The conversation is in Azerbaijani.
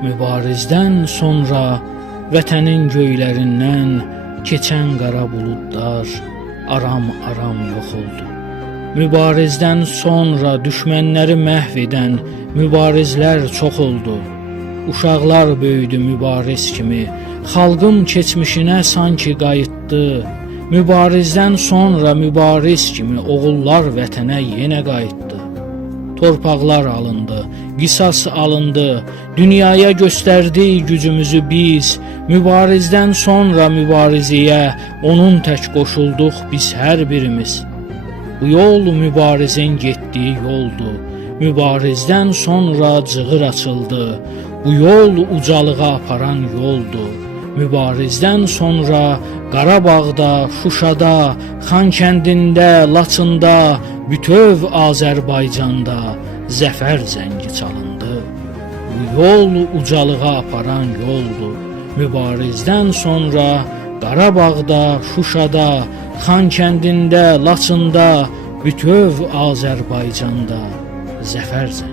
Mübarizdən sonra vətənin göylərindən keçən qara buludlar aram-aram yox oldu. Mübarizdən sonra düşmənləri məhv edən mübarizlər çox oldu. Uşaqlar böyüdü mübariz kimi, xalqım keçmişinə sanki qayıtdı. Mübarizdən sonra mübariz kimi oğullar vətənə yenə qayıtdı. Torpaqlar alındı, qisas alındı, dünyaya göstərdik gücümüzü biz. Mübarizdən sonra mübarizəyə onun tək qoşulduq biz hər birimiz. Bu yol mübarizin getdiyi yoldu. Mübarizdən sonra cığır açıldı. Bu yol ucalığa aparan yoldu. Mübarizdən sonra Qarabağda, Şuşada, Xankəndində, Laçında, bütöv Azərbaycanda zəfər zəngi çalındı. Bu yol ucalığa aparan yoldu. Mübarizdən sonra Qarabağda, Şuşada, Xankəndində, Laçında, bütöv Azərbaycanda zəfər zəngi